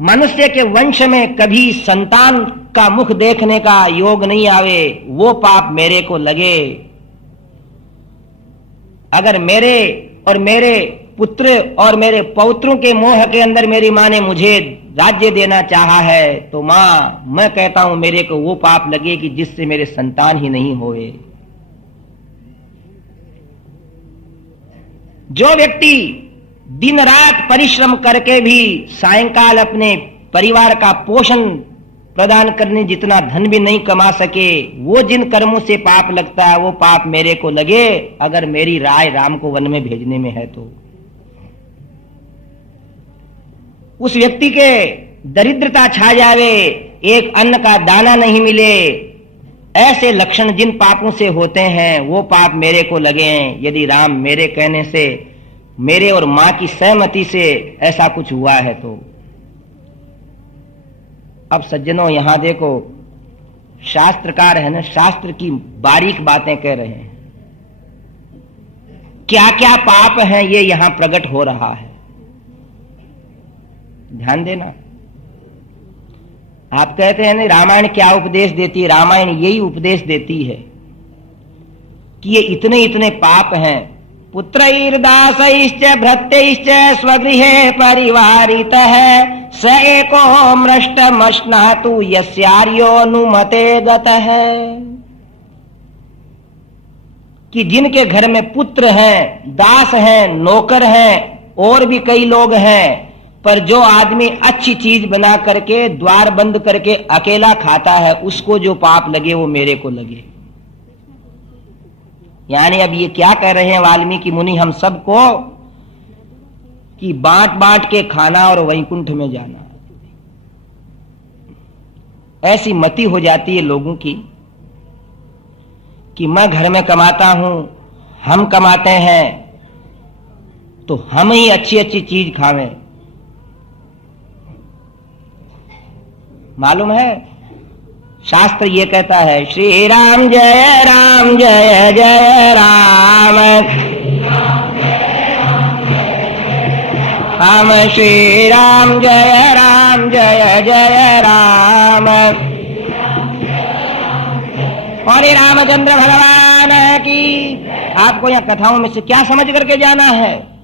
मनुष्य के वंश में कभी संतान का मुख देखने का योग नहीं आवे, वो पाप मेरे को लगे। अगर मेरे और मेरे पुत्र और मेरे पौत्रों के मोह के अंदर मेरी माँ ने मुझे राज्य देना चाहा है, तो माँ मैं कहता हूं मेरे को वो पाप लगे कि जिससे मेरे संतान ही नहीं होए। जो व्यक्ति दिन रात परिश्रम करके भी सायंकाल अपने परिवार का पोषण प्रदान करने जितना धन भी नहीं कमा सके, वो जिन कर्मों से पाप लगता है वो पाप मेरे को लगे, अगर मेरी राय राम को वन में भेजने में है तो। उस व्यक्ति के दरिद्रता छा जावे, एक अन्न का दाना नहीं मिले, ऐसे लक्षण जिन पापों से होते हैं वो पाप मेरे को लगे। यदि राम मेरे कहने से, मेरे और मां की सहमति से ऐसा कुछ हुआ है तो। अब सज्जनों यहां देखो, शास्त्रकार है ना, शास्त्र की बारीक बातें कह रहे हैं। क्या क्या पाप हैं ये यहां प्रकट हो रहा है, ध्यान देना। आप कहते हैं ना रामायण क्या उपदेश देती है, रामायण यही उपदेश देती है कि ये इतने इतने पाप हैं। पुत्रैर्दासैश्च भृत्यैश्च स्वगृहे परिवारितः स एको मृष्टमश्नातु यस्यार्योनुमते गतः। कि जिनके घर में पुत्र हैं, दास हैं, नौकर हैं और भी कई लोग हैं, पर जो आदमी अच्छी चीज बना करके द्वार बंद करके अकेला खाता है, उसको जो पाप लगे वो मेरे को लगे। यानी अब ये क्या कह रहे हैं वाल्मीकि मुनि हम सबको, कि बांट बांट के खाना और वैकुंठ में जाना। ऐसी मति हो जाती है लोगों की कि मैं घर में कमाता हूं, हम कमाते हैं तो हम ही अच्छी अच्छी चीज खावें। मालूम है शास्त्र ये कहता है, श्री राम जय जय राम, हम श्री राम जय जय राम। और ये रामचंद्र भगवान की। आपको यहां कथाओं में से क्या समझ करके जाना है?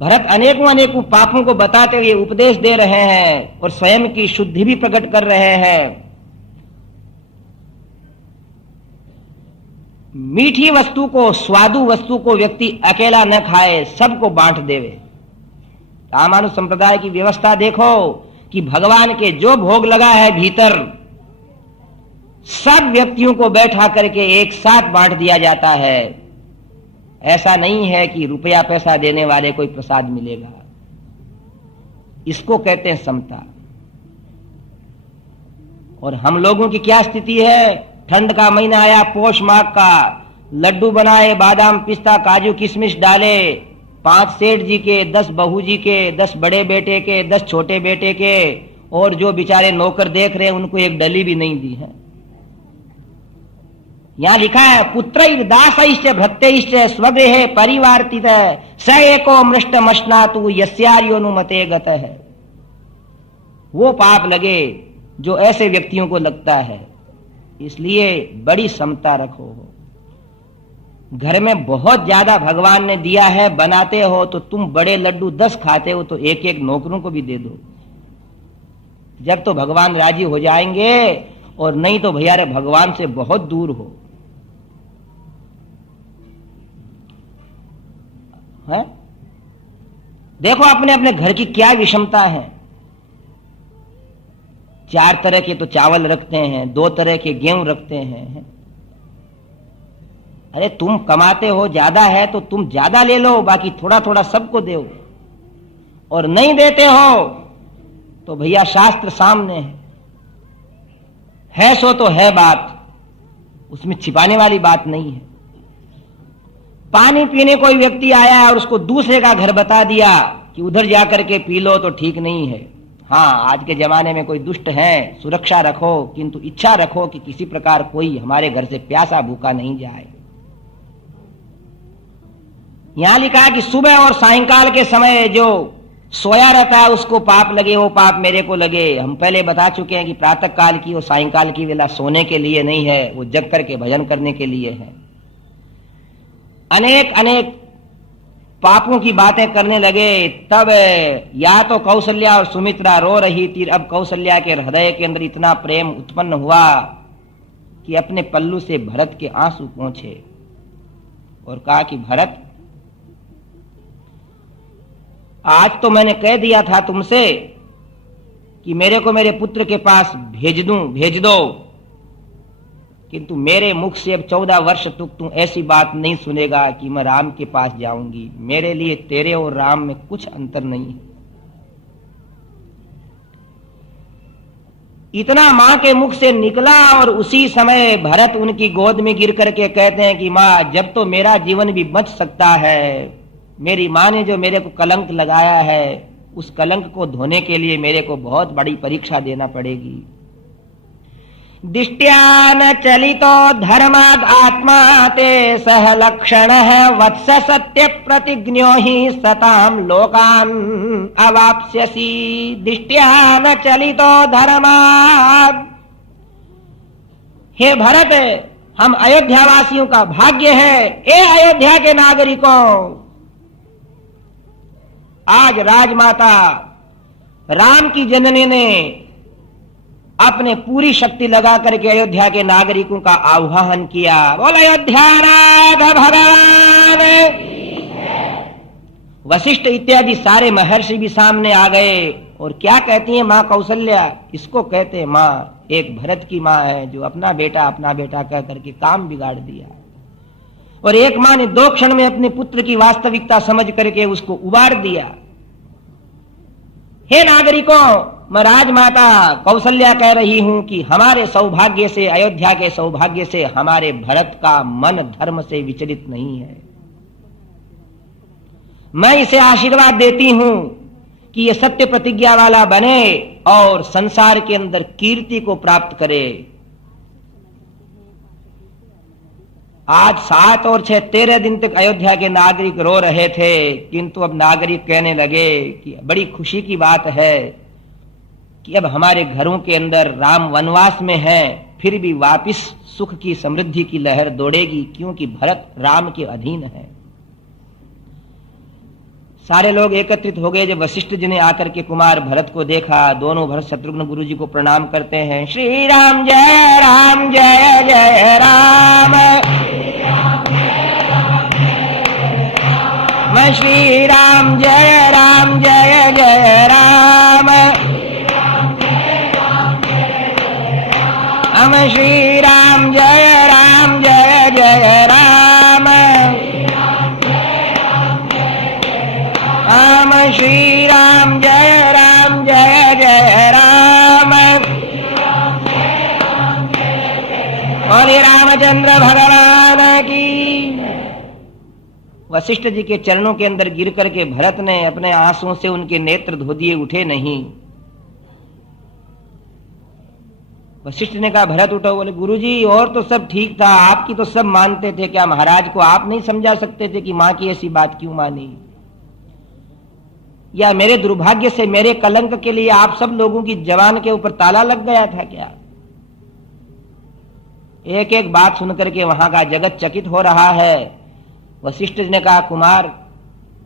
भरत अनेकों अनेकों पापों को बताते हुए उपदेश दे रहे हैं और स्वयं की शुद्धि भी प्रकट कर रहे हैं। मीठी वस्तु को, स्वादु वस्तु को व्यक्ति अकेला न खाए, सबको बांट देवे। रामानुज संप्रदाय की व्यवस्था देखो कि भगवान के जो भोग लगा है भीतर, सब व्यक्तियों को बैठा करके एक साथ बांट दिया जाता है। ऐसा नहीं है कि रुपया पैसा देने वाले कोई प्रसाद मिलेगा। इसको कहते हैं समता। और हम लोगों की क्या स्थिति है? ठंड का महीना आया, पोष माघ का, लड्डू बनाए, बादाम पिस्ता काजू किशमिश डाले, 5 सेठ जी के, 10 बहू जी के, 10 बड़े बेटे के, 10 छोटे बेटे के, और जो बेचारे नौकर देख रहे हैं उनको एक डली भी नहीं दी है। यहां लिखा है पुत्रैर्दासैश्च भृत्यैश्च स्वगृहे परिवारितः स एको मृष्टमश्नातु यस्यार्योनुमते गतः। वो पाप लगे जो ऐसे व्यक्तियों को लगता है। इसलिए बड़ी समता रखो। घर में बहुत ज्यादा भगवान ने दिया है, बनाते हो तो तुम बड़े लड्डू 10 खाते हो तो एक एक नौकरों को भी दे दो, जब तो भगवान राजी हो जाएंगे। और नहीं तो भैया रे भगवान से बहुत दूर हो। है? देखो अपने अपने घर की क्या विषमता है। 4 तरह के तो चावल रखते हैं, 2 तरह के गेहूं रखते हैं। अरे तुम कमाते हो, ज्यादा है तो तुम ज्यादा ले लो, बाकी थोड़ा थोड़ा सबको दो। और नहीं देते हो तो भैया शास्त्र सामने है सो तो है बात, उसमें छिपाने वाली बात नहीं है। पानी पीने कोई व्यक्ति आया और उसको दूसरे का घर बता दिया कि उधर जाकर के पी लो तो ठीक नहीं है। हाँ, आज के जमाने में कोई दुष्ट है, सुरक्षा रखो, किंतु इच्छा रखो कि किसी प्रकार कोई हमारे घर से प्यासा भूखा नहीं जाए। यहां लिखा है कि सुबह और सायंकाल के समय जो सोया रहता है उसको पाप लगे, वो पाप मेरे को लगे। हम पहले बता चुके हैं कि प्रातः काल की और सायंकाल की वेला सोने के लिए नहीं है, वो जग करके भजन करने के लिए है। अनेक अनेक पापों की बातें करने लगे। तब या तो कौशल्या और सुमित्रा रो रही थी। अब कौशल्या के हृदय के अंदर इतना प्रेम उत्पन्न हुआ कि अपने पल्लू से भरत के आंसू पहुंचे और कहा कि भरत, आज तो मैंने कह दिया था तुमसे कि मेरे को मेरे पुत्र के पास भेज दो, किंतु मेरे मुख से अब 14 वर्ष तक तू ऐसी बात नहीं सुनेगा कि मैं राम के पास जाऊंगी। मेरे लिए तेरे और राम में कुछ अंतर नहीं है। इतना मां के मुख से निकला और उसी समय भरत उनकी गोद में गिर करके कहते हैं कि मां, जब तो मेरा जीवन भी बच सकता है, मेरी मां ने जो मेरे को कलंक लगाया है, उस कलंक को धोने के लिए मेरे को बहुत बड़ी परीक्षा देना पड़ेगी। दिष्ट्या न चलितो धर्माद आत्मा ते सह लक्षण वत्स सत्य प्रतिज्ञो ही सताम लोकान अवाप्स्यसि। दिष्ट्या न चलितो धर्माद, हे भरत, हम अयोध्यावासियों का भाग्य है। ए अयोध्या के नागरिकों, आज राजमाता राम की जननी ने अपने पूरी शक्ति लगा करके अयोध्या के नागरिकों का आह्वान किया। बोल अयोध्यानाथ भगवान। वशिष्ठ इत्यादि सारे महर्षि भी सामने आ गए और क्या कहती है मां कौशल्या? इसको कहते हैं मां एक भरत की मां है, जो अपना बेटा कह करके काम बिगाड़ दिया। और एक मां ने 2 क्षण में अपने पुत्र की वास्तविकता समझ करके उसको उबार दिया। हे नागरिकों, मैं राजमाता कौशल्या कह रही हूं कि हमारे सौभाग्य से, अयोध्या के सौभाग्य से, हमारे भरत का मन धर्म से विचलित नहीं है। मैं इसे आशीर्वाद देती हूं कि ये सत्य प्रतिज्ञा वाला बने और संसार के अंदर कीर्ति को प्राप्त करे। आज 7 और 6 13 दिन तक अयोध्या के नागरिक रो रहे थे, किंतु अब नागरिक कहने लगे कि बड़ी खुशी की बात है कि अब हमारे घरों के अंदर राम वनवास में है, फिर भी वापिस सुख की समृद्धि की लहर दौड़ेगी, क्योंकि भरत राम के अधीन है। सारे लोग एकत्रित हो गए। जब वशिष्ठ जी ने आकर के कुमार भरत को देखा, दोनों भरत शत्रुघ्न गुरु जी को प्रणाम करते हैं। श्री राम जय राम, जय जय राम। मैं श्री राम जय राम, जय जय राम। हम श्री राम जय राम, जय जय राम। हम श्री राम जय राम, जय जय राम। और रामचंद्र भगवान की। वशिष्ठ जी के चरणों के अंदर गिर करके भरत ने अपने आंसुओं से उनके नेत्र धो दिए, उठे नहीं। वशिष्ठ ने कहा भरत उठो। बोले गुरुजी और तो सब ठीक था, आपकी तो सब मानते थे, क्या महाराज को आप नहीं समझा सकते थे कि मां की ऐसी बात क्यों मानी? या मेरे दुर्भाग्य से, मेरे कलंक के लिए आप सब लोगों की जबान के ऊपर ताला लग गया था क्या? एक एक बात सुनकर के वहां का जगत चकित हो रहा है। वशिष्ठ ने कहा कुमार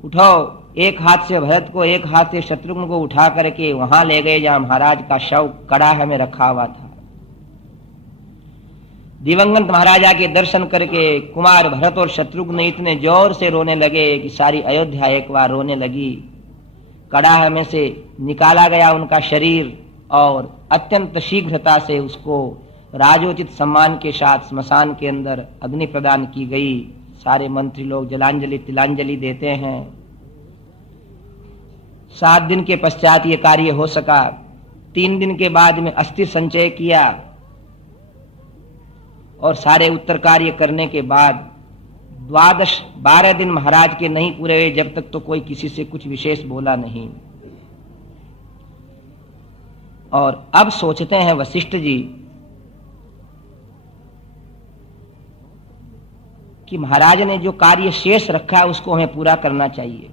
उठो। एक हाथ से भरत को, एक हाथ से शत्रुघ्न को उठा करके वहां ले गए जहां महाराज का शव कड़ाह में रखा हुआ था। दिवंगत महाराजा के दर्शन करके कुमार भरत और शत्रुघ्न इतने जोर से रोने लगे कि सारी अयोध्या एक बार रोने लगी। कड़ाह में से निकाला गया उनका शरीर और अत्यंत शीघ्रता से उसको राजोचित सम्मान के साथ स्मशान के अंदर अग्नि प्रदान की गई। सारे मंत्री लोग जलांजलि तिलांजलि देते हैं। 7 दिन के पश्चात ये कार्य हो सका। 3 दिन के बाद में अस्थि संचय किया और सारे उत्तर कार्य करने के बाद 12 दिन महाराज के नहीं पूरे हुए जब तक तो कोई किसी से कुछ विशेष बोला नहीं। और अब सोचते हैं वशिष्ठ जी कि महाराज ने जो कार्य शेष रखा है उसको हमें पूरा करना चाहिए।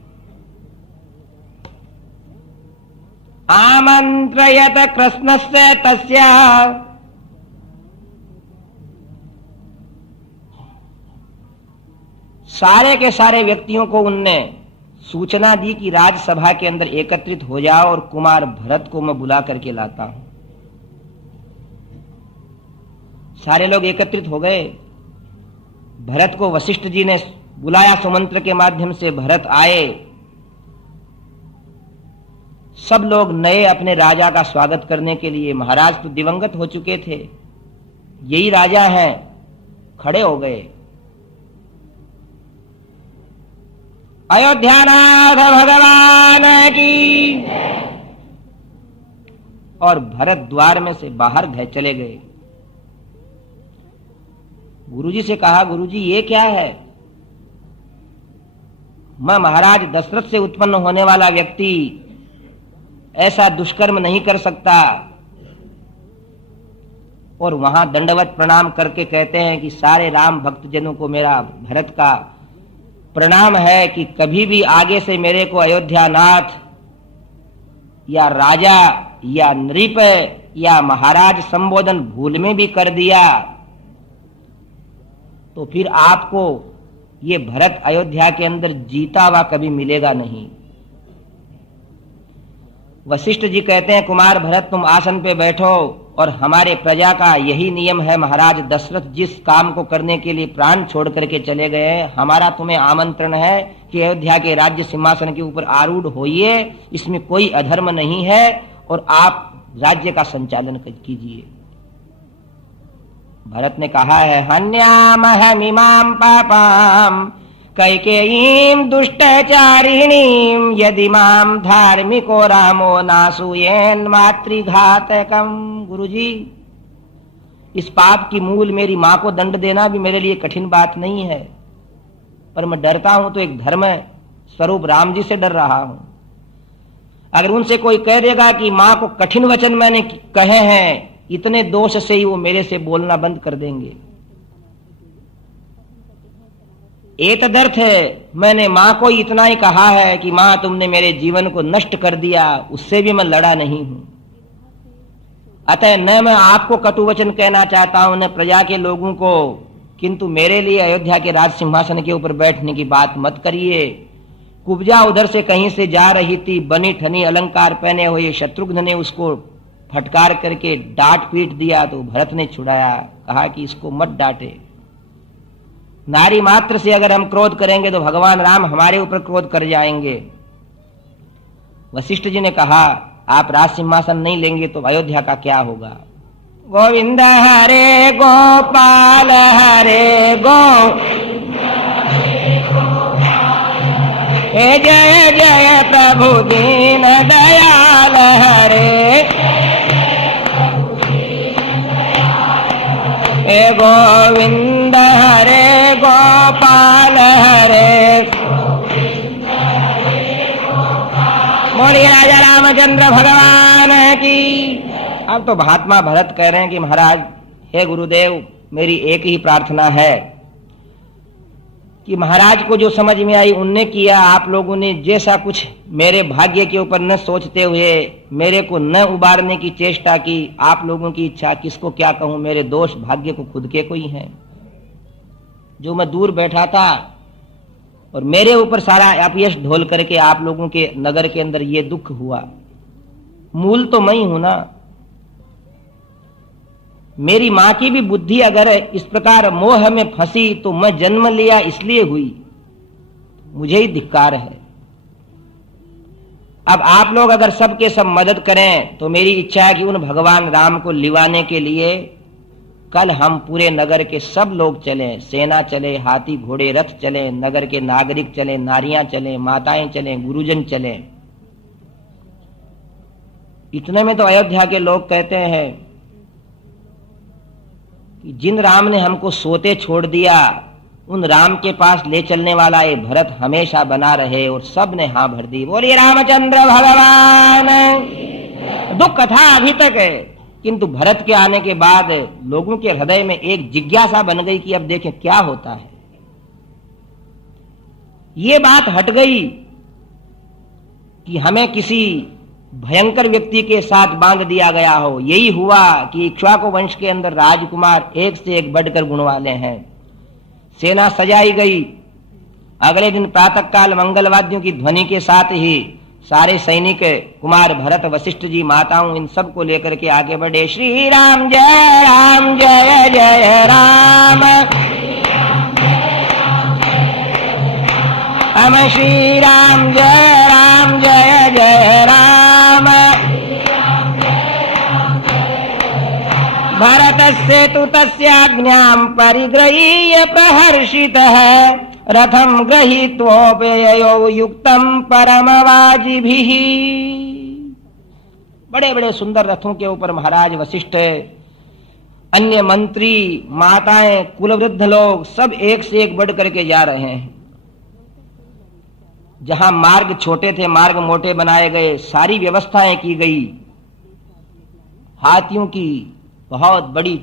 आमंत्रयत कृष्णस्य तस्य सारे के सारे व्यक्तियों को उनने सूचना दी कि राजसभा के अंदर एकत्रित हो जाओ और कुमार भरत को मैं बुला करके लाता हूं। सारे लोग एकत्रित हो गए। भरत को वशिष्ठ जी ने बुलाया सुमंत्र के माध्यम से। भरत आए। सब लोग नए अपने राजा का स्वागत करने के लिए, महाराज तो दिवंगत हो चुके थे, यही राजा हैं, खड़े हो गए। अयोध्यानाथ भगवान की। और भरत द्वार में से बाहर चले गए। गुरुजी से कहा, गुरुजी ये क्या है? मैं महाराज दशरथ से उत्पन्न होने वाला व्यक्ति ऐसा दुष्कर्म नहीं कर सकता। और वहां दंडवत प्रणाम करके कहते हैं कि सारे राम भक्तजनों को मेरा भरत का प्रणाम है कि कभी भी आगे से मेरे को अयोध्यानाथ या राजा या नृप या महाराज संबोधन भूल में भी कर दिया तो फिर आपको ये भरत अयोध्या के अंदर जीता हुआ कभी मिलेगा नहीं। वशिष्ठ जी कहते हैं, कुमार भरत तुम आसन पे बैठो और हमारे प्रजा का यही नियम है, महाराज दशरथ जिस काम को करने के लिए प्राण छोड़ करके चले गए, हमारा तुम्हें आमंत्रण है कि अयोध्या के राज्य सिंहासन के ऊपर आरूढ़ होइए, इसमें कोई अधर्म नहीं है और आप राज्य का संचालन कीजिए। भरत ने कहा है, हन्यामहमिमां पापाम कैकेयीं दुष्टचारिणीं यदि मां धार्मिको रामो नासूयेन मातृघातकम। गुरुजी, इस पाप की मूल मेरी मां को दंड देना भी मेरे लिए कठिन बात नहीं है, पर मैं डरता हूं तो एक धर्म स्वरूप राम जी से डर रहा हूं। अगर उनसे कोई कह देगा कि मां को कठिन वचन मैंने कहे हैं, इतने दोष से ही वो मेरे से बोलना बंद कर देंगे। एतदर्थ है, मैंने मां को इतना ही कहा है कि मां तुमने मेरे जीवन को नष्ट कर दिया, उससे भी मैं लड़ा नहीं हूं। अतः न मैं आपको कटु वचन कहना चाहता हूं न प्रजा के लोगों को, किंतु मेरे लिए अयोध्या के राज सिंहासन के ऊपर बैठने की बात मत करिए। कुब्जा उधर से कहीं से जा रही थी, बनी ठनी अलंकार पहने हुए शत्रुघ्न ने उसको फटकार करके डांट पीट दिया तो भरत ने छुड़ाया, कहा कि इसको मत डांटे। नारी मात्र से अगर हम क्रोध करेंगे तो भगवान राम हमारे ऊपर क्रोध कर जाएंगे। वशिष्ठ जी ने कहा, आप राज सिंहासन नहीं लेंगे तो अयोध्या का क्या होगा? गोविंद हरे गोपाल हरे गो, हे जय जय प्रभु दीन दयाल हरे, हे गोविंद हरे गोपाल हरे। बोलिए राजा रामचंद्र भगवान की। अब तो महात्मा भरत कह रहे हैं कि महाराज, हे गुरुदेव, मेरी एक ही प्रार्थना है कि महाराज को जो समझ में आई उनने किया, आप लोगों ने जैसा कुछ मेरे भाग्य के ऊपर न सोचते हुए मेरे को न उबारने की चेष्टा की, आप लोगों की इच्छा किसको क्या कहूं, मेरे दोष भाग्य को खुद के कोई हैं। जो मैं दूर बैठा था और मेरे ऊपर सारा अपयश ढोल करके आप लोगों के नगर के अंदर ये दुख हुआ, मूल तो मैं ही हूं ना। मेरी मां की भी बुद्धि अगर इस प्रकार मोह में फंसी तो मैं जन्म लिया इसलिए हुई, मुझे ही धिक्कार है। अब आप लोग अगर सबके सब मदद करें तो मेरी इच्छा है कि उन भगवान राम को लिवाने के लिए कल हम पूरे नगर के सब लोग चलें, सेना चले, हाथी घोड़े रथ चले, नगर के नागरिक चले, नारियां चले, माताएं चले, गुरुजन चले। इतने में तो अयोध्या के लोग कहते हैं कि जिन राम ने हमको सोते छोड़ दिया उन राम के पास ले चलने वाला ये भरत हमेशा बना रहे, और सब ने हाँ भर दी। बोलिए रामचंद्र भगवान। दुख था अभी तक है, किंतु भरत के आने के बाद लोगों के हृदय में एक जिज्ञासा बन गई कि अब देखें क्या होता है। ये बात हट गई कि हमें किसी भयंकर व्यक्ति के साथ बांध दिया गया हो। यही हुआ कि इक्ष्वाकु वंश के अंदर राजकुमार एक से एक बढ़कर गुण वाले हैं। सेना सजाई गई। अगले दिन प्रातःकाल मंगलवाद्यों की ध्वनि के साथ ही सारे सैनिक कुमार भरत, वशिष्ठ जी, माताओं, इन सब को लेकर के आगे बढ़े। श्री राम जय जय राम, हम श्री राम जय जय राम। भरतस्य तु तस्याज्ञां परिगृह्य प्रहर्षितः रथं गृहीत्वोपययो युक्तं परमवाजिभिः। बड़े बड़े सुंदर रथों के ऊपर महाराज वशिष्ठ, अन्य मंत्री, माताएं, कुलवृद्ध लोग सब एक से एक बढ़ करके जा रहे हैं। जहां मार्ग छोटे थे मार्ग मोटे बनाए गए, सारी व्यवस्थाएं की गई। हाथियों की बहुत बड़ी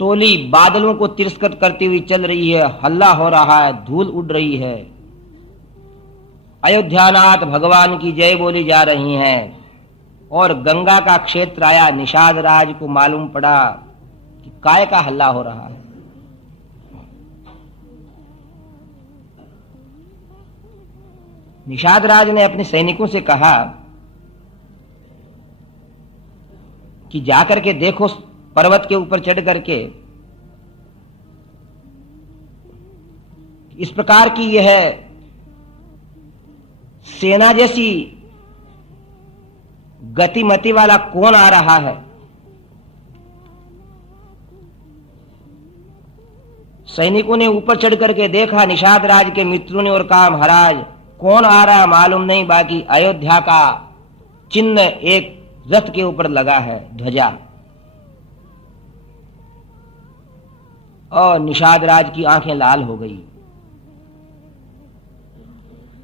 टोली बादलों को तिरस्कृत करती हुई चल रही है। हल्ला हो रहा है, धूल उड़ रही है। अयोध्यानाथ भगवान की जय बोली जा रही है। और गंगा का क्षेत्र आया। निषाद राज को मालूम पड़ा कि काय का हल्ला हो रहा है। निषाद राज ने अपने सैनिकों से कहा कि जाकर के देखो, पर्वत के ऊपर चढ़ करके इस प्रकार की यह सेना जैसी गतिमति वाला कौन आ रहा है। सैनिकों ने ऊपर चढ़ करके देखा, निषाद राज के मित्रों ने, और कहा महाराज कौन आ रहा मालूम नहीं, बाकी अयोध्या का चिन्ह एक रथ के ऊपर लगा है, ध्वजा। और निषाद राज की आंखें लाल हो गई।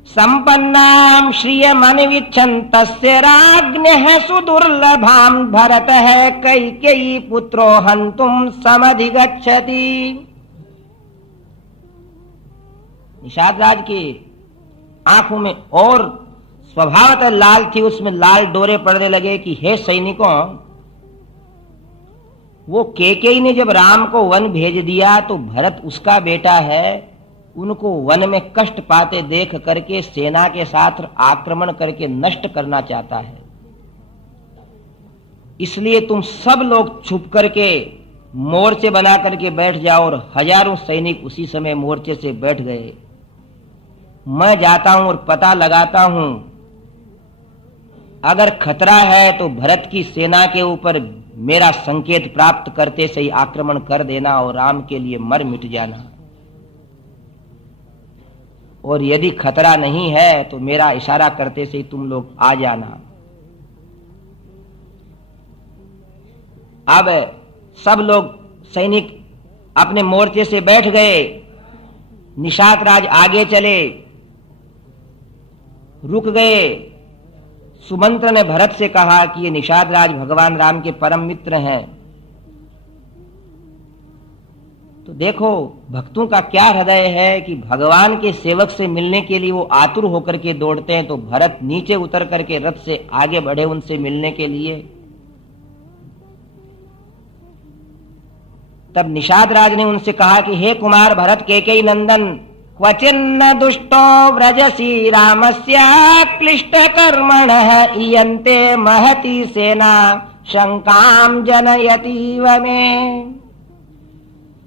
संपन्नाम श्रियमनिविच्छन्तस्य राज्ञः सुदुर्लभाम भरतः कैकेयी पुत्रो हन्तुम समधिगच्छति। निषाद राज की आंखों में और स्वभावतः लाल थी, उसमें लाल डोरे पड़ने लगे कि हे सैनिकों, वो केकेयी ने जब राम को वन भेज दिया तो भरत उसका बेटा है, उनको वन में कष्ट पाते देख करके सेना के साथ आक्रमण करके नष्ट करना चाहता है। इसलिए तुम सब लोग छुप करके मोर्चे बना करके बैठ जाओ। और हजारों सैनिक उसी समय मोर्चे से बैठ गए। मैं जाता हूं और पता लगाता हूं, अगर खतरा है तो भरत की सेना के ऊपर मेरा संकेत प्राप्त करते से ही आक्रमण कर देना और राम के लिए मर मिट जाना। और यदि खतरा नहीं है तो मेरा इशारा करते से ही तुम लोग आ जाना। अब सब लोग सैनिक अपने मोर्चे से बैठ गए। निषाद राज आगे चले, रुक गए। सुमंत्र ने भरत से कहा कि ये निषाद राज भगवान राम के परम मित्र हैं। तो देखो भक्तों का क्या हृदय है कि भगवान के सेवक से मिलने के लिए वो आतुर होकर के दौड़ते हैं। तो भरत नीचे उतर करके रथ से आगे बढ़े उनसे मिलने के लिए। तब निषाद राज ने उनसे कहा कि हे कुमार भरत केकेयी नंदन, क्वचिन्न दुष्टो व्रजसी रामस्य क्लिष्ट कर्मणः इयन्ते महती सेना शंकाम जनयतीव में।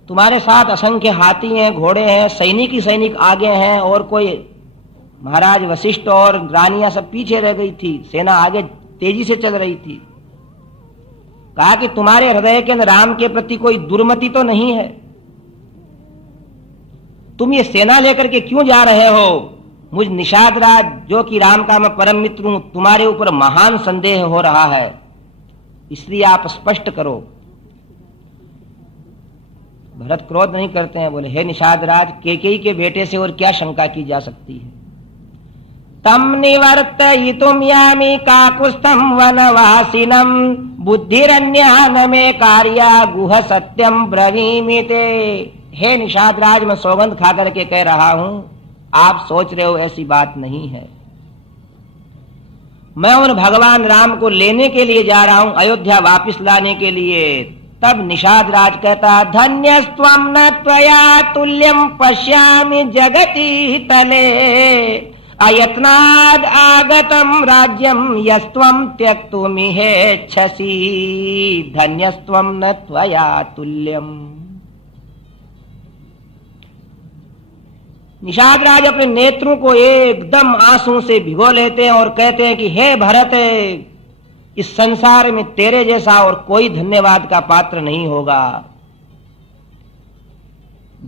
तुम्हारे साथ असंख्य हाथी हैं, घोड़े हैं, सैनिक ही सैनिक आगे हैं, और कोई महाराज वशिष्ठ और रानियां सब पीछे रह गई थी। सेना आगे तेजी से चल रही थी। कहा कि तुम्हारे हृदय के अंदर राम के प्रति कोई दुर्मति तो नहीं है? तुम ये सेना लेकर के क्यों जा रहे हो? मुझ निषाद राज जो कि राम का मैं परम मित्र हूं, तुम्हारे ऊपर महान संदेह हो रहा है, इसलिए आप स्पष्ट करो। भरत क्रोध नहीं करते हैं, बोले हे निषाद राज, केकेयी के बेटे से और क्या शंका की जा सकती है। तम निवर्तयितुम यामि काकुस्थं वनवासिनं बुद्धिरन्या में कार्या गुह सत्यम ब्रवीमि ते। हे निषाद राज, मैं सौगंध खा करके कह रहा हूं आप सोच रहे हो ऐसी बात नहीं है। मैं उन भगवान राम को लेने के लिए जा रहा हूं, अयोध्या वापस लाने के लिए। तब निषाद राज कहता, धन्यस्त्वं न त्वया तुल्यं पश्यामि जगति तले, अयत्नाद आगतम राज्यम यस्त्वं त्यक्तुमिहेच्छसि, धन्यस्त्वं न त्वया तुल्यम। निषाद राज अपने नेत्रों को एकदम आंसू से भिगो लेते हैं और कहते हैं कि हे भरत, इस संसार में तेरे जैसा और कोई धन्यवाद का पात्र नहीं होगा।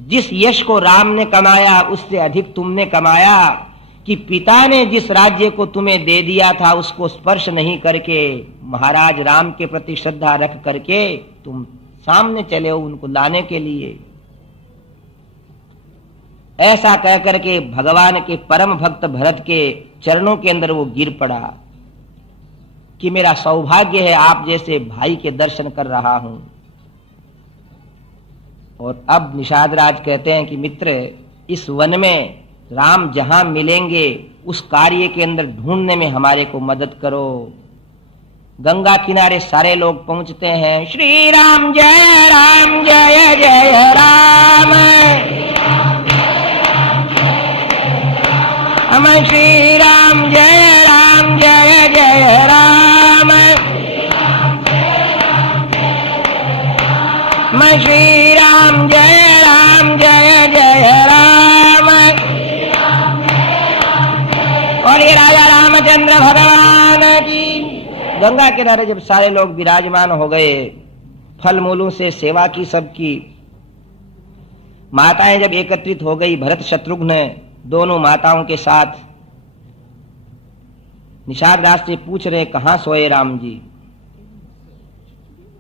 जिस यश को राम ने कमाया उससे अधिक तुमने कमाया कि पिता ने जिस राज्य को तुम्हें दे दिया था उसको स्पर्श नहीं करके, महाराज राम के प्रति श्रद्धा रख करके तुम सामने चले हो उनको लाने के लिए। ऐसा कहकर के भगवान के परम भक्त भरत के चरणों के अंदर वो गिर पड़ा कि मेरा सौभाग्य है आप जैसे भाई के दर्शन कर रहा हूं। और अब निषाद राज कहते हैं कि मित्र, इस वन में राम जहां मिलेंगे उस कार्य के अंदर ढूंढने में हमारे को मदद करो। गंगा किनारे सारे लोग पहुंचते हैं। श्री राम जय जय राम, हम श्री राम जय जय राम, मैं श्री राम जय जय राम। और ये राजा रामचंद्र भगवान की। गंगा किनारे जब सारे लोग विराजमान हो गए, फल मूलों से सेवा की सबकी, माताएं जब एकत्रित हो गई, भरत शत्रुघ्न दोनों माताओं के साथ निषाद राज से पूछ रहे कहां सोए राम जी।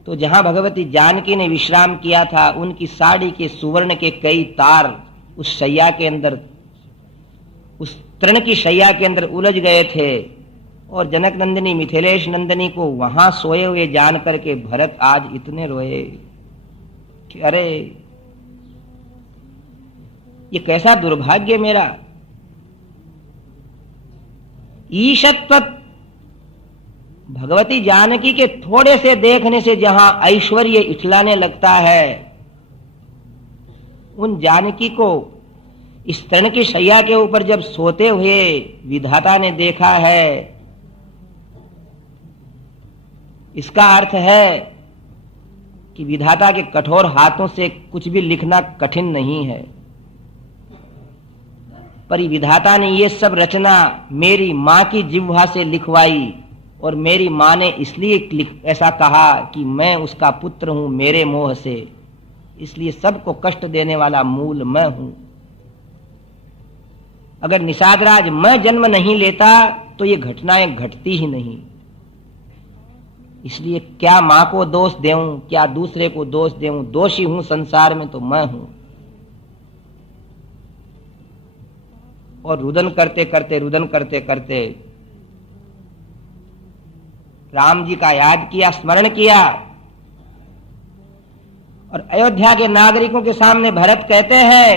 तो जहां भगवती जानकी ने विश्राम किया था उनकी साड़ी के सुवर्ण के कई तार उस शैया के अंदर, उस तृण की शैया के अंदर उलझ गए थे। और जनक नंदिनी मिथिलेश नंदिनी को वहां सोए हुए जान करके भरत आज इतने रोए कि अरे ये कैसा दुर्भाग्य मेरा। ईशत्व भगवती जानकी के थोड़े से देखने से जहां ऐश्वर्य इठलाने लगता है, उन जानकी को इस तृण की शैया के ऊपर जब सोते हुए विधाता ने देखा है, इसका अर्थ है कि विधाता के कठोर हाथों से कुछ भी लिखना कठिन नहीं है। पर विधाता ने ये सब रचना मेरी मां की जिह्वा से लिखवाई और मेरी मां ने इसलिए ऐसा कहा कि मैं उसका पुत्र हूं मेरे मोह से, इसलिए सबको कष्ट देने वाला मूल मैं हूं। अगर निषाद राज मैं जन्म नहीं लेता तो ये घटनाएं घटती ही नहीं। इसलिए क्या मां को दोष देऊं, क्या दूसरे को दोष देऊं, दोषी हूं संसार में तो मैं हूं। और रुदन करते करते राम जी का याद किया, स्मरण किया। और अयोध्या के नागरिकों के सामने भरत कहते हैं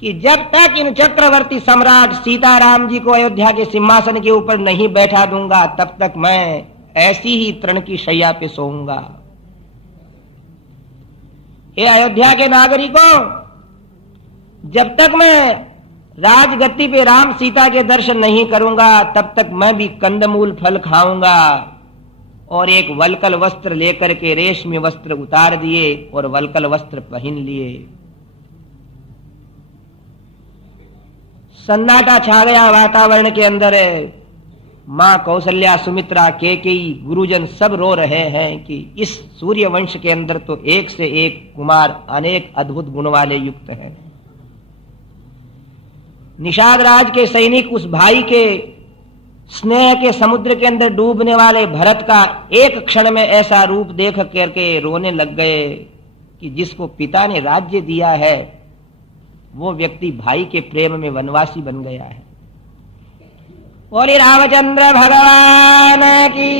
कि जब तक इन चक्रवर्ती सम्राट सीताराम जी को अयोध्या के सिंहासन के ऊपर नहीं बैठा दूंगा तब तक मैं ऐसी ही तृण की शैया पे सोऊंगा। हे अयोध्या के नागरिकों, जब तक मैं राजगद्दी पे राम सीता के दर्शन नहीं करूंगा तब तक मैं भी कंदमूल फल खाऊंगा। और एक वलकल वस्त्र लेकर के रेशमी वस्त्र उतार दिए और वलकल वस्त्र पहन लिए। सन्नाटा छा गया वातावरण के अंदर। मां कौशल्या, सुमित्रा, केकई, गुरुजन सब रो रहे हैं कि इस सूर्य वंश के अंदर तो एक से एक कुमार अनेक अद्भुत गुण वाले युक्त हैं। निषाद राज के सैनिक उस भाई के स्नेह के समुद्र के अंदर डूबने वाले भरत का एक क्षण में ऐसा रूप देख करके रोने लग गए कि जिसको पिता ने राज्य दिया है वो व्यक्ति भाई के प्रेम में वनवासी बन गया है। और रामचंद्र भगवान की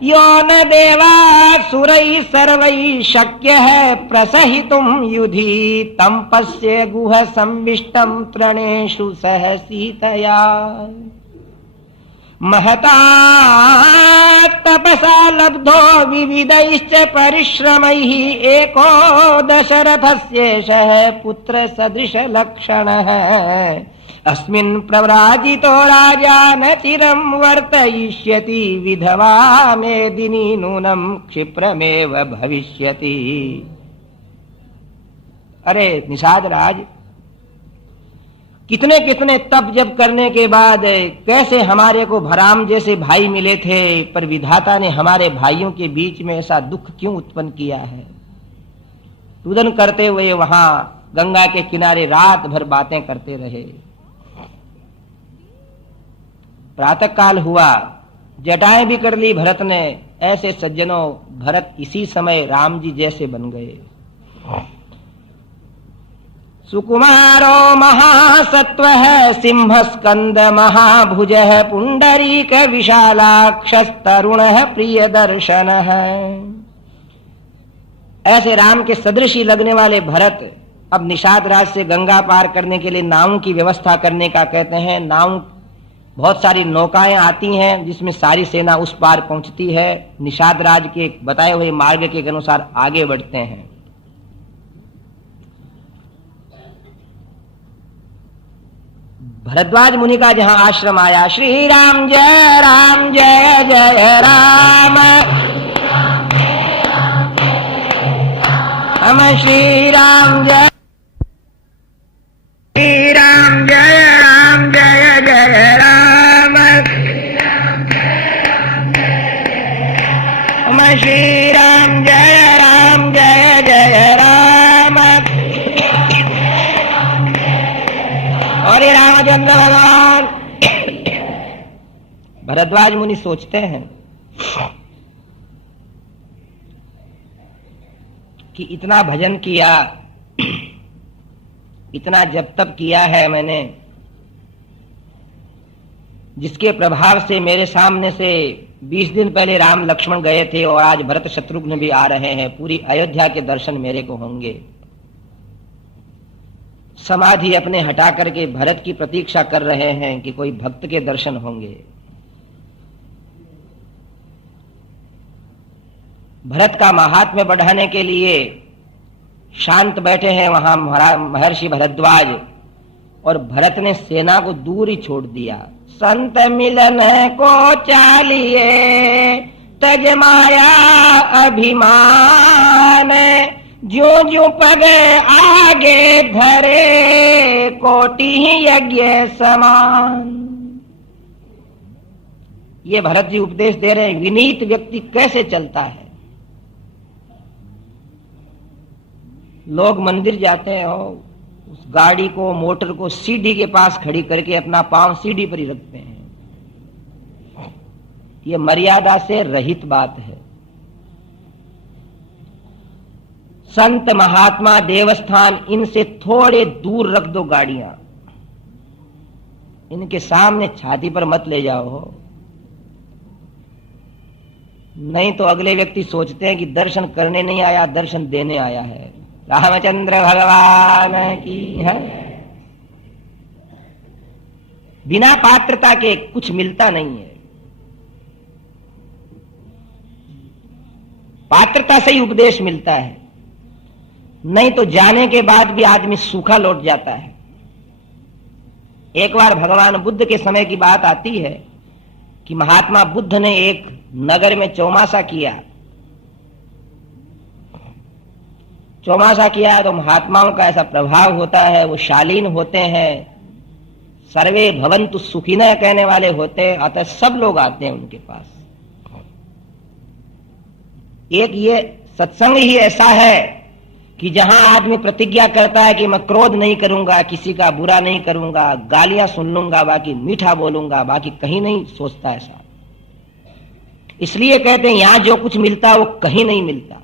यो न देवासुरैः सर्वैः शक्यः प्रसहितुं युधि तं पश्य गुह संविष्टं तृणेषु सह सीतया महता तपसा लब्धो विविधैश्च परिश्रमैः एको दशरथस्येषः पुत्र सदृश लक्षणः अस्मिन् प्रव्राजितो राजा न चिरं वर्तयिष्यति विधवा मेदिनी नूनं क्षिप्रमेव भविष्यति। अरे निषाद राज, कितने कितने तप जप करने के बाद कैसे हमारे को भराम जैसे भाई मिले थे, पर विधाता ने हमारे भाइयों के बीच में ऐसा दुख क्यों उत्पन्न किया है। रुदन करते हुए वहां गंगा के किनारे रात भर बातें करते रहे। प्रातः काल हुआ, जटाएं भी कर ली भरत ने। ऐसे सज्जनों, भरत इसी समय राम जी जैसे बन गए। सुकुमारो महासत्वः सिंहस्कंद महाभुजः पुंडरीक विशालाक्षस्तरुणः प्रियदर्शनः। ऐसे राम के सदृश ही लगने वाले भरत अब निषाद राज से गंगा पार करने के लिए नावों की व्यवस्था करने का कहते हैं। नाव, बहुत सारी नौकाएं आती हैं जिसमें सारी सेना उस पार पहुंचती है। निषाद राज के बताए हुए मार्ग के अनुसार आगे बढ़ते हैं। भरद्वाज मुनि का जहां आश्रम आया, श्री राम जय जय राम, हम श्री राम जय जय राम जय जय राम, हम श्री राम जय जय राम। और ये रामचंद्र भगवान। भरद्वाज मुनि सोचते हैं कि इतना भजन किया, इतना जप तप किया है मैंने, जिसके प्रभाव से मेरे सामने से 20 दिन पहले राम लक्ष्मण गए थे और आज भरत शत्रुघ्न भी आ रहे हैं। पूरी अयोध्या के दर्शन मेरे को होंगे। समाधि अपने हटा करके भरत की प्रतीक्षा कर रहे हैं कि कोई भक्त के दर्शन होंगे। भरत का महात्म्य बढ़ाने के लिए शांत बैठे हैं वहां महर्षि भरद्वाज, और भरत ने सेना को दूर ही छोड़ दिया। संत मिलन को चालिए तज माया अभिमान, जो जो पग आगे धरे कोटि यज्ञ समान। ये भरत जी उपदेश दे रहे हैं, विनीत व्यक्ति कैसे चलता है। लोग मंदिर जाते हैं और उस गाड़ी को, मोटर को सीढ़ी के पास खड़ी करके अपना पांव सीढ़ी पर ही रखते हैं। ये मर्यादा से रहित बात है। संत महात्मा देवस्थान, इनसे थोड़े दूर रख दो गाड़ियां, इनके सामने छाती पर मत ले जाओ, नहीं तो अगले व्यक्ति सोचते हैं कि दर्शन करने नहीं आया, दर्शन देने आया है। रामचंद्र भगवान की है। बिना पात्रता के कुछ मिलता नहीं है। पात्रता से ही उपदेश मिलता है, नहीं तो जाने के बाद भी आदमी सूखा लौट जाता है। एक बार भगवान बुद्ध के समय की बात आती है कि महात्मा बुद्ध ने एक नगर में चौमासा किया। चौमासा किया तो महात्माओं का ऐसा प्रभाव होता है, वो शालीन होते हैं, सर्वे भवन्तु सुखिनः कहने वाले होते हैं, अतः सब लोग आते हैं उनके पास। एक ये सत्संग ही ऐसा है कि जहां आदमी प्रतिज्ञा करता है कि मैं क्रोध नहीं करूंगा, किसी का बुरा नहीं करूंगा, गालियां सुन लूंगा, बाकी मीठा बोलूंगा, बाकी कहीं नहीं सोचता ऐसा। इसलिए कहते हैं यहां जो कुछ मिलता है वो कहीं नहीं मिलता।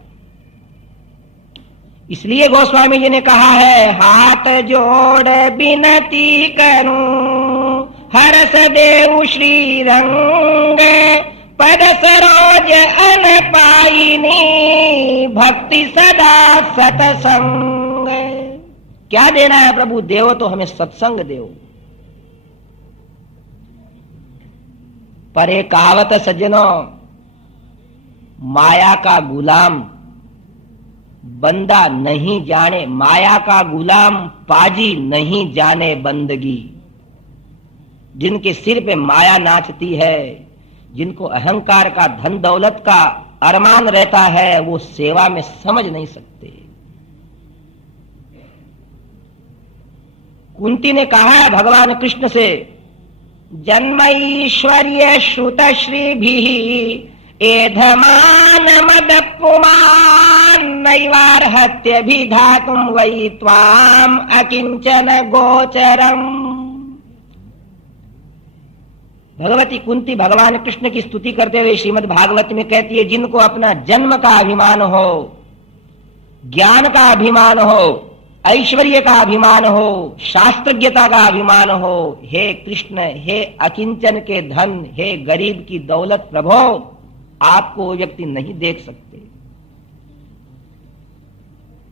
इसलिए गोस्वामी जी ने कहा है, हाथ जोड़ बिनती करूं हरस देव श्री रंग, पद सरोज अन पाइनी, भक्ति सदा सतसंग। क्या देना है प्रभु? देव तो हमें सत्संग देव। पर एक कहावत सज्जनों, माया का गुलाम बंदा नहीं जाने, माया का गुलाम पाजी नहीं जाने बंदगी। जिनके सिर पे माया नाचती है, जिनको अहंकार का, धन दौलत का अरमान रहता है, वो सेवा में समझ नहीं सकते। कुंती ने कहा है भगवान कृष्ण से, जन्मैश्वर्य श्रुत श्री भी एधमान मद पुमान, नैवार्हत्य भिधातुम वै त्वाम अकिंचन गोचरम। भगवती कुंती भगवान कृष्ण की स्तुति करते हुए श्रीमद् भागवत में कहती है, जिनको अपना जन्म का अभिमान हो, ज्ञान का अभिमान हो, ऐश्वर्य का अभिमान हो, शास्त्रज्ञता का अभिमान हो, हे कृष्ण, हे अकिंचन के धन, हे गरीब की दौलत प्रभो, आपको वो व्यक्ति नहीं देख सकते।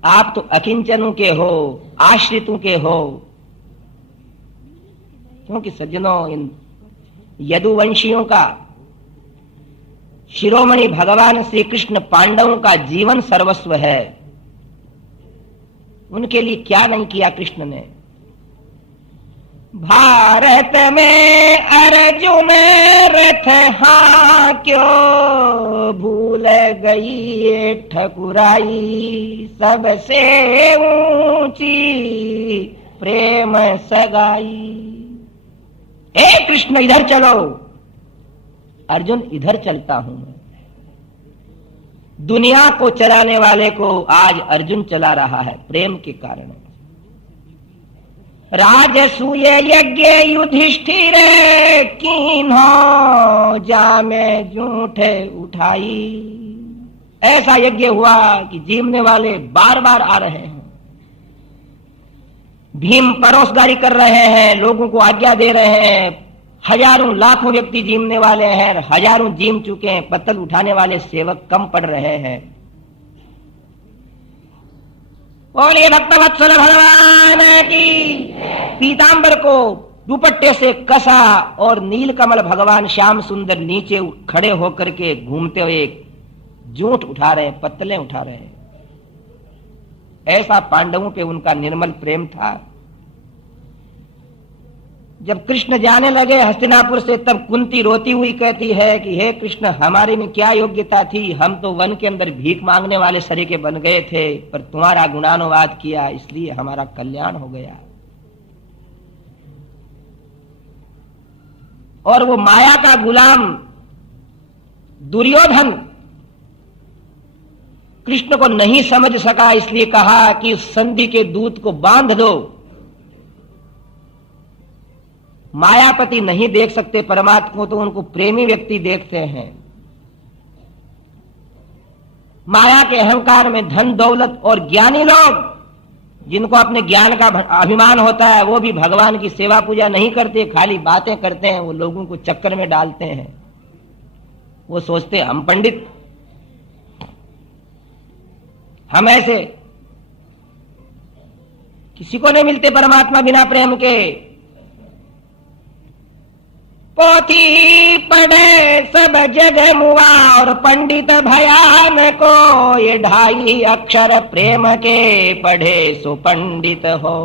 आप तो अकिंचनों के हो, आश्रितों के हो। क्योंकि सज्जनों, इन यदुवंशियों का शिरोमणि भगवान श्री कृष्ण पांडवों का जीवन सर्वस्व है। उनके लिए क्या नहीं किया कृष्ण ने। भारत में अर्जुन रथ क्यों भूल गई ठकुराई, सबसे ऊंची प्रेम सगाई। हे कृष्ण इधर चलो, अर्जुन इधर चलता हूं मैं। दुनिया को चलाने वाले को आज अर्जुन चला रहा है प्रेम के कारण। राजसूय यज्ञ युधिष्ठिर कीन्हो जामे जूठे उठाई। ऐसा यज्ञ हुआ कि जीवने वाले बार बार आ रहे हैं। भीम परोसगारी कर रहे हैं, लोगों को आज्ञा दे रहे हैं। हजारों लाखों व्यक्ति जीवने वाले हैं, हजारों जीव चुके हैं, पत्तल उठाने वाले सेवक कम पड़ रहे हैं। बोलिए भक्तवत्सल भगवान की। पीतांबर को दुपट्टे से कसा और नीलकमल भगवान श्याम सुंदर नीचे खड़े होकर के घूमते हुए जूठ उठा रहे हैं, पत्तलें उठा रहे हैं। ऐसा पांडवों पे उनका निर्मल प्रेम था। जब कृष्ण जाने लगे हस्तिनापुर से, तब कुंती रोती हुई कहती है कि हे कृष्ण, हमारे में क्या योग्यता थी? हम तो वन के अंदर भीख मांगने वाले सरीके बन गए थे, पर तुम्हारा गुणानुवाद किया, इसलिए हमारा कल्याण हो गया। और वो माया का गुलाम दुर्योधन कृष्ण को नहीं समझ सका, इसलिए कहा कि उस संधि के दूत को बांध दो। मायापति नहीं देख सकते परमात्मा को, तो उनको प्रेमी व्यक्ति देखते हैं। माया के अहंकार में धन दौलत और ज्ञानी लोग, जिनको अपने ज्ञान का अभिमान होता है, वो भी भगवान की सेवा पूजा नहीं करते, खाली बातें करते हैं। वो लोगों को चक्कर में डालते हैं। वो सोचते हम पंडित, हम ऐसे। किसी को नहीं मिलते परमात्मा बिना प्रेम के। पोथी पढ़े सब जग मुआ और पंडित भयान को, ये 2.5 अक्षर प्रेम के पढ़े सो पंडित हो।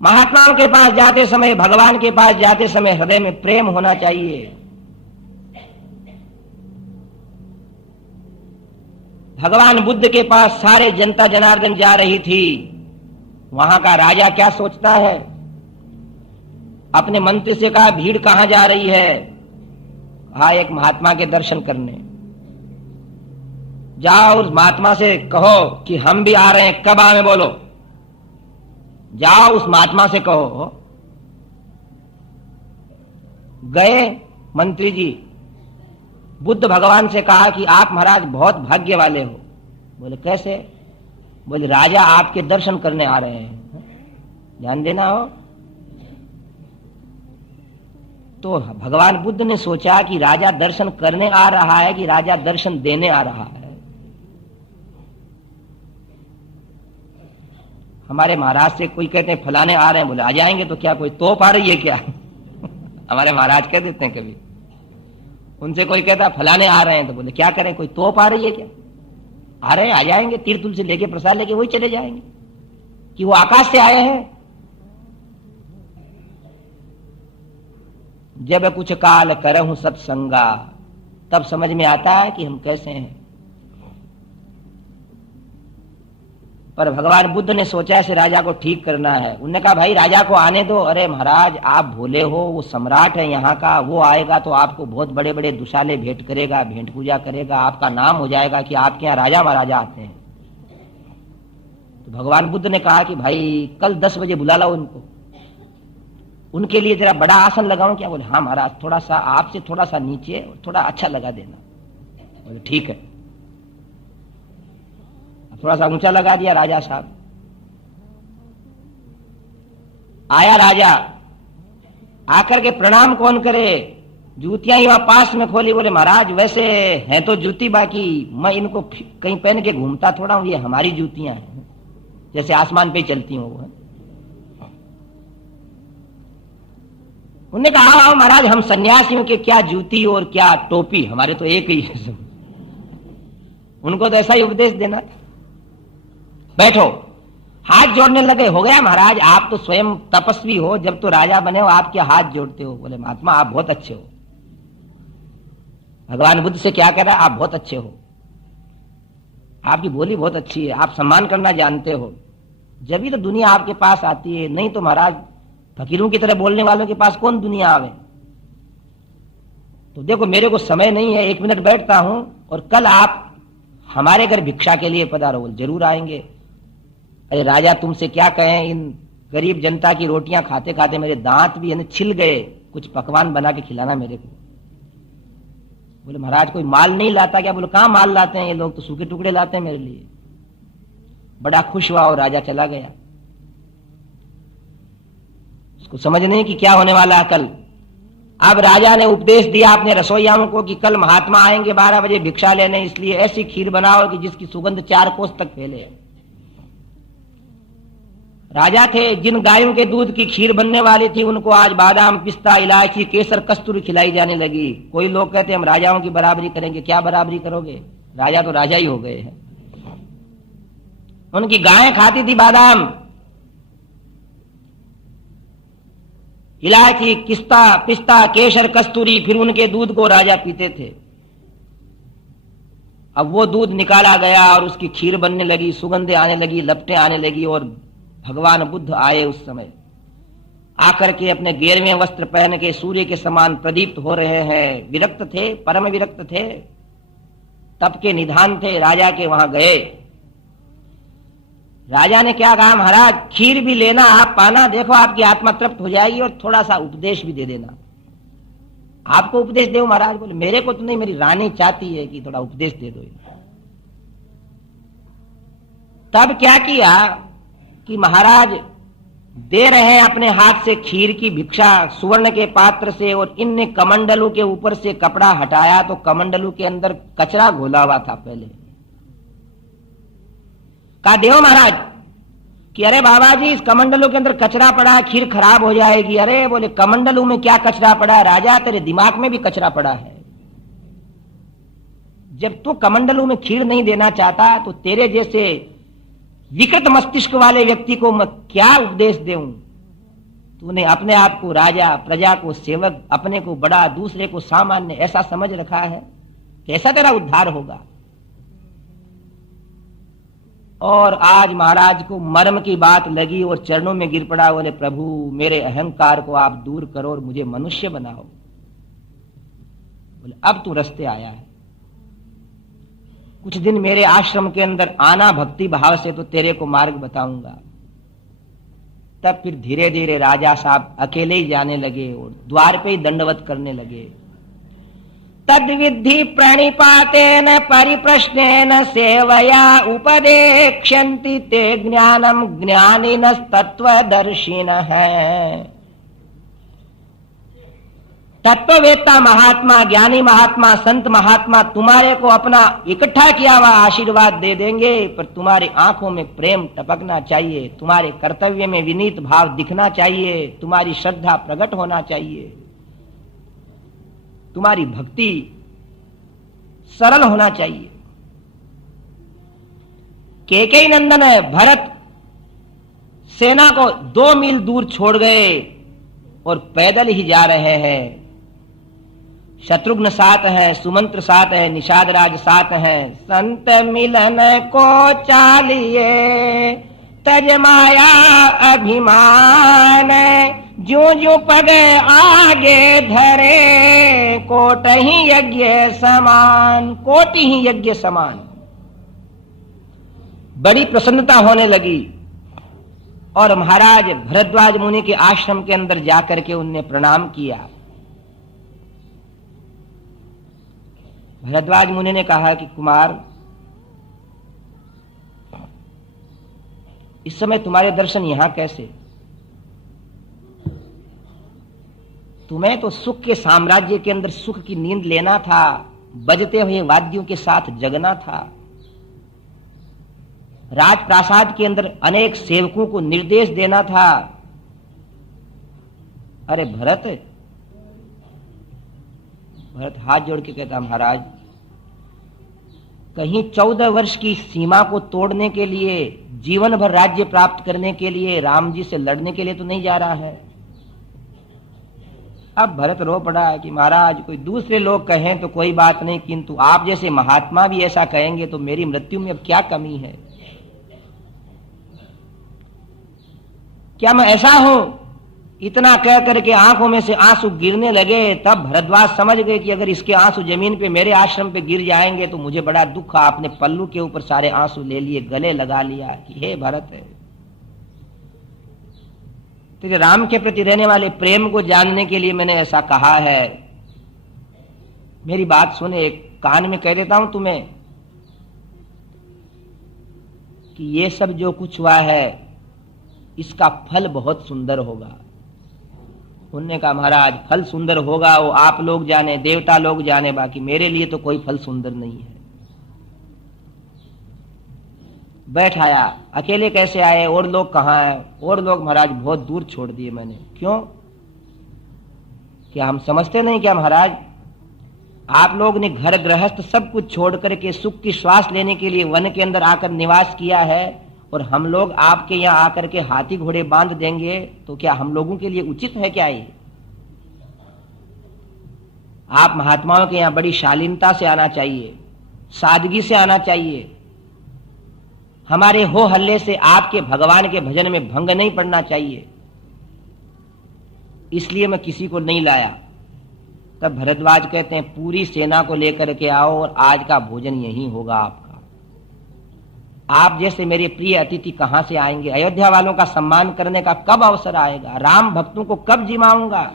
महात्माओं के पास जाते समय, भगवान के पास जाते समय हृदय में प्रेम होना चाहिए। भगवान बुद्ध के पास सारे जनता जनार्दन जा रही थी। वहां का राजा क्या सोचता है? अपने मंत्री से कहा, भीड़ कहां जा रही है? कहा, एक महात्मा के दर्शन करने। जाओ उस महात्मा से कहो कि हम भी आ रहे हैं, कब आवे बोलो। जाओ उस महात्मा से कहो। गए मंत्री जी, बुद्ध भगवान से कहा कि आप महाराज बहुत भाग्य वाले हो। बोले कैसे? बोले राजा आपके दर्शन करने आ रहे हैं, ध्यान देना हो। तो भगवान बुद्ध ने सोचा कि राजा दर्शन करने आ रहा है कि राजा दर्शन देने आ रहा है। हमारे महाराज से कोई कहते हैं फलाने आ रहे हैं, बोले आ जाएंगे, तो क्या कोई तोप आ रही है क्या? हमारे महाराज कह देते हैं कभी। उनसे कोई कहता फलाने आ रहे हैं, तो बोले क्या करें, कोई तोप आ रही है क्या? आ रहे हैं, आ जाएंगे, तीर तुल से लेके प्रसाद लेके वही चले जाएंगे कि वो आकाश से आए हैं। जब कुछ काल करहूं सत्संगा, तब समझ में आता है कि हम कैसे हैं। पर भगवान बुद्ध ने सोचा ऐसे राजा को ठीक करना है। उन्होंने कहा भाई राजा को आने दो। अरे महाराज आप भोले हो, वो सम्राट है यहाँ का, वो आएगा तो आपको बहुत बड़े बड़े दुशाले भेंट करेगा, भेंट पूजा करेगा, आपका नाम हो जाएगा कि आपके यहाँ राजा महाराजा आते हैं। तो भगवान बुद्ध ने कहा कि भाई कल 10 बजे बुला लाओ उनको, उनके लिए जरा बड़ा आसन लगाऊं क्या? बोले हाँ महाराज, थोड़ा सा आपसे थोड़ा सा नीचे और थोड़ा अच्छा लगा देना। बोले ठीक है। थोड़ा सा ऊंचा लगा दिया राजा साहब। आया राजा, आकर के प्रणाम कौन करे, जूतियां ही वहां पास में खोली। बोले महाराज वैसे है तो जूती, बाकी मैं इनको कहीं पहन के घूमता थोड़ा हूं, ये हमारी जूतियां हैं, जैसे आसमान पे चलती हूं वो है। उन्होंने कहा हाँ महाराज हम सन्यासियों के क्या जूती और क्या टोपी, हमारे तो एक ही है सब। उनको तो ऐसा ही उपदेश देना था। बैठो, हाथ जोड़ने लगे। हो गया महाराज, आप तो स्वयं तपस्वी हो, जब तो राजा बने हो आपके हाथ जोड़ते हो। बोले महात्मा आप बहुत अच्छे हो। भगवान बुद्ध से क्या कह रहा है, आप बहुत अच्छे हो, आपकी बोली बहुत अच्छी है, आप सम्मान करना जानते हो, जब ही तो दुनिया आपके पास आती है, नहीं तो महाराज फकीरों की तरह बोलने वालों के पास कौन दुनिया आवे। तो देखो मेरे को समय नहीं है, 1 मिनट बैठता हूं और कल आप हमारे घर भिक्षा के लिए पधारो। बोल जरूर आएंगे। अरे राजा तुमसे क्या कहें, इन गरीब जनता की रोटियां खाते खाते मेरे दांत भी छिल गए, कुछ पकवान बना के खिलाना मेरे को। बोले महाराज कोई माल नहीं लाता क्या? बोले कहां माल लाते हैं ये लोग, तो सूखे टुकड़े लाते हैं मेरे लिए। बड़ा खुश हुआ और राजा चला गया। उसको समझ नहीं कि क्या होने वाला है कल। अब राजा ने उपदेश दिया अपने रसोइयाओं को कि कल महात्मा आएंगे 12 बजे भिक्षा लेने, इसलिए ऐसी खीर बनाओ कि जिसकी सुगंध 4 कोस तक फैले। राजा थे, जिन गायों के दूध की खीर बनने वाली थी उनको आज बादाम, पिस्ता, इलायची, केसर, कस्तूरी खिलाई जाने लगी। कोई लोग कहते हैं हम राजाओं की बराबरी करेंगे। क्या बराबरी करोगे, राजा तो राजा ही हो गए हैं। उनकी गायें खाती थी बादाम, इलायची, पिस्ता, केसर, कस्तूरी, फिर उनके दूध को राजा पीते थे। अब वो दूध निकाला गया और उसकी खीर बनने लगी, सुगंधें आने लगी, लपटें आने लगी। और भगवान बुद्ध आए उस समय, आकर के अपने 11वें वस्त्र पहन के सूर्य के समान प्रदीप्त हो रहे हैं। विरक्त थे, परम विरक्त थे, तप के निधान थे। राजा के वहां गए। राजा ने क्या कहा, महाराज खीर भी लेना, आप पाना, देखो आपकी आत्मा तृप्त हो जाएगी, और थोड़ा सा उपदेश भी दे देना। आपको उपदेश दे महाराज? बोले मेरे को तो नहीं, मेरी रानी चाहती है कि थोड़ा उपदेश दे दो। तब क्या किया कि महाराज दे रहे हैं अपने हाथ से खीर की भिक्षा सुवर्ण के पात्र से, और इनने कमंडलू के ऊपर से कपड़ा हटाया तो कमंडलू के अंदर कचरा घोला हुआ था पहले। कहा देव महाराज कि अरे बाबा जी इस कमंडलू के अंदर कचरा पड़ा है, खीर खराब हो जाएगी। अरे बोले कमंडलू में क्या कचरा पड़ा है राजा, तेरे दिमाग में भी कचरा पड़ा है। जब तू कमंडलू में खीर नहीं देना चाहता तो तेरे जैसे विकृत मस्तिष्क वाले व्यक्ति को मैं क्या उपदेश दूं? तूने अपने आप को राजा, प्रजा को सेवक, अपने को बड़ा, दूसरे को सामान्य ऐसा समझ रखा है, कैसा तेरा उद्धार होगा? और आज महाराज को मर्म की बात लगी और चरणों में गिर पड़ा। बोले प्रभु मेरे अहंकार को आप दूर करो और मुझे मनुष्य बनाओ। बोले अब तू रास्ते आया है, कुछ दिन मेरे आश्रम के अंदर आना भक्ति भाव से, तो तेरे को मार्ग बताऊंगा। तब फिर धीरे धीरे राजा साहब अकेले ही जाने लगे और द्वार पे ही दंडवत करने लगे। तद विद्धि प्रणिपातेन परिप्रश्नेन सेवया उपदेक्ष्यन्ति ते ज्ञानम ज्ञानिनस्तत्वदर्शिनः। तत्ववेत्ता महात्मा, ज्ञानी महात्मा, संत महात्मा तुम्हारे को अपना इकट्ठा किया हुआ आशीर्वाद दे देंगे, पर तुम्हारी आंखों में प्रेम टपकना चाहिए, तुम्हारे कर्तव्य में विनीत भाव दिखना चाहिए, तुम्हारी श्रद्धा प्रकट होना चाहिए, तुम्हारी भक्ति सरल होना चाहिए। केकई नंदन भरत सेना को 2 मील दूर छोड़ गए और पैदल ही जा रहे हैं। शत्रुघ्न साथ है, सुमंत्र साथ है, निषाद राज साथ है। संत मिलन को चालिए तज माया अभिमान, जो जो पग आगे धरे कोट ही यज्ञ समान, कोटि ही यज्ञ समान। बड़ी प्रसन्नता होने लगी और महाराज भरद्वाज मुनि के आश्रम के अंदर जाकर के उनने प्रणाम किया। भरद्वाज मुनि ने कहा कि कुमार, इस समय तुम्हारे दर्शन यहां कैसे? तुम्हें तो सुख के साम्राज्य के अंदर सुख की नींद लेना था, बजते हुए वाद्यों के साथ जगना था, राजप्रासाद के अंदर अनेक सेवकों को निर्देश देना था। अरे भरत हाथ जोड़ के कहता, महाराज कहीं 14 वर्ष की सीमा को तोड़ने के लिए, जीवन भर राज्य प्राप्त करने के लिए, राम जी से लड़ने के लिए तो नहीं जा रहा है। अब भरत रो पड़ा कि महाराज कोई दूसरे लोग कहें तो कोई बात नहीं, किंतु आप जैसे महात्मा भी ऐसा कहेंगे तो मेरी मृत्यु में अब क्या कमी है? क्या मैं ऐसा हूं? इतना कह करके आंखों में से आंसू गिरने लगे। तब भरद्वाज समझ गए कि अगर इसके आंसू जमीन पे मेरे आश्रम पे गिर जाएंगे तो मुझे बड़ा दुख। आपने पल्लू के ऊपर सारे आंसू ले लिए, गले लगा लिया कि हे भरत, तेरे राम के प्रति रहने वाले प्रेम को जानने के लिए मैंने ऐसा कहा है। मेरी बात सुने, एक कान में कह देता हूं तुम्हें कि ये सब जो कुछ हुआ है इसका फल बहुत सुंदर होगा। उन्होंने कहा महाराज फल सुंदर होगा वो आप लोग जाने, देवता लोग जाने, बाकी मेरे लिए तो कोई फल सुंदर नहीं है। बैठ आया, अकेले कैसे आए? और लोग कहाँ हैं? और लोग महाराज बहुत दूर छोड़ दिए मैंने। क्यों? क्या हम समझते नहीं क्या महाराज? आप लोग ने घर गृहस्थ सब कुछ छोड़ करके सुख की श्वास लेने के लिए वन के अंदर आकर निवास किया है, और हम लोग आपके यहाँ आकर के हाथी घोड़े बांध देंगे तो क्या हम लोगों के लिए उचित है क्या ये? आप महात्माओं के यहाँ बड़ी शालीनता से आना चाहिए, सादगी से आना चाहिए। हमारे हो हल्ले से आपके भगवान के भजन में भंग नहीं पड़ना चाहिए, इसलिए मैं किसी को नहीं लाया। तब भरद्वाज कहते हैं पूरी सेना को लेकर के आओ और आज का भोजन यही होगा आपका। आप जैसे मेरे प्रिय अतिथि कहां से आएंगे? अयोध्या वालों का सम्मान करने का कब अवसर आएगा? राम भक्तों को कब जिमाऊंगा?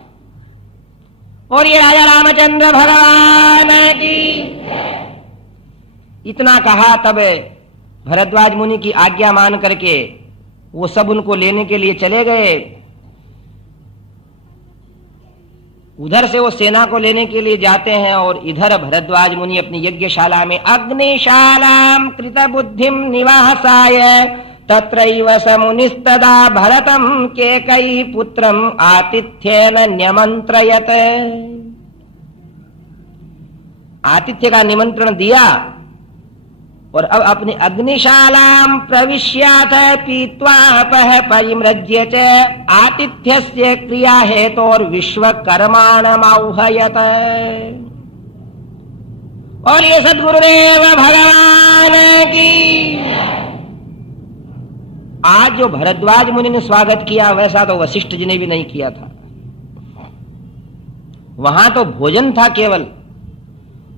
और ये राजा रामचंद्र भगवान की। इतना कहा तब भरद्वाज मुनि की आज्ञा मान करके वो सब उनको लेने के लिए चले गए। उधर से वो सेना को लेने के लिए जाते हैं और इधर भरद्वाज मुनि अपनी यज्ञशाला में अग्निशालाम कृत बुद्धिम निवासाय तत्रैव समुनिस्तदा भरतम केकई पुत्रम आतिथ्येन न्यमंत्रयत। आतिथ्य का निमंत्रण दिया और अब अपनी अग्निशालाम प्रविश्यात पीत्वापः परिमृज्य च आतिथ्यस्य क्रिया हेतु और विश्वकर्माणमाह्वयत। और ये सद्गुरुदेव भगवान की। आज जो भरद्वाज मुनि ने स्वागत किया वैसा तो वशिष्ठ जी ने भी नहीं किया था। वहां तो भोजन था केवल,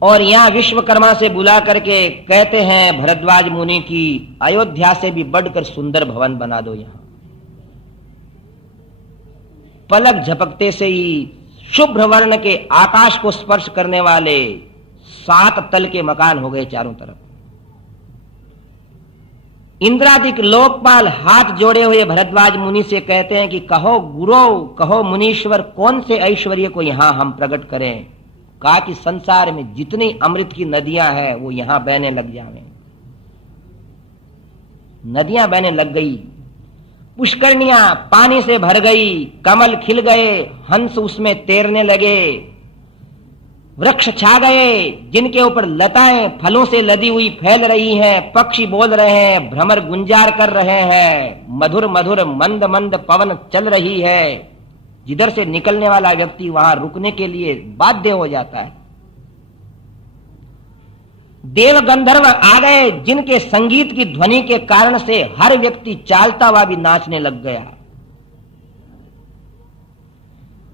और यहां विश्वकर्मा से बुला करके कहते हैं भरद्वाज मुनि की अयोध्या से भी बढ़कर सुंदर भवन बना दो। यहां पलक झपकते से ही शुभ्र वर्ण के आकाश को स्पर्श करने वाले 7 तल के मकान हो गए चारों तरफ। इंद्रादिक लोकपाल हाथ जोड़े हुए भरद्वाज मुनि से कहते हैं कि कहो गुरु, कहो मुनीश्वर, कौन से ऐश्वर्य को यहां हम प्रकट करें। कहा कि संसार में जितनी अमृत की नदियां हैं वो यहां बहने लग जावे। नदियां बहने लग गई, पुष्करणियां पानी से भर गई, कमल खिल गए, हंस उसमें तैरने लगे, वृक्ष छा गए जिनके ऊपर लताएं फलों से लदी हुई फैल रही हैं, पक्षी बोल रहे हैं, भ्रमर गुंजार कर रहे हैं, मधुर मधुर मंद मंद पवन चल रही है। जिधर से निकलने वाला व्यक्ति वहां रुकने के लिए बाध्य हो जाता है। देव गंधर्व आ गए जिनके संगीत की ध्वनि के कारण से हर व्यक्ति चालता हुआ भी नाचने लग गया।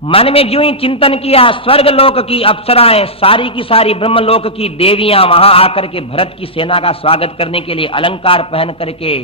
मन में ज्यों ही चिंतन किया, स्वर्ग लोक की अप्सराएं, सारी की सारी ब्रह्मलोक की देवियां वहां आकर के भरत की सेना का स्वागत करने के लिए अलंकार पहन करके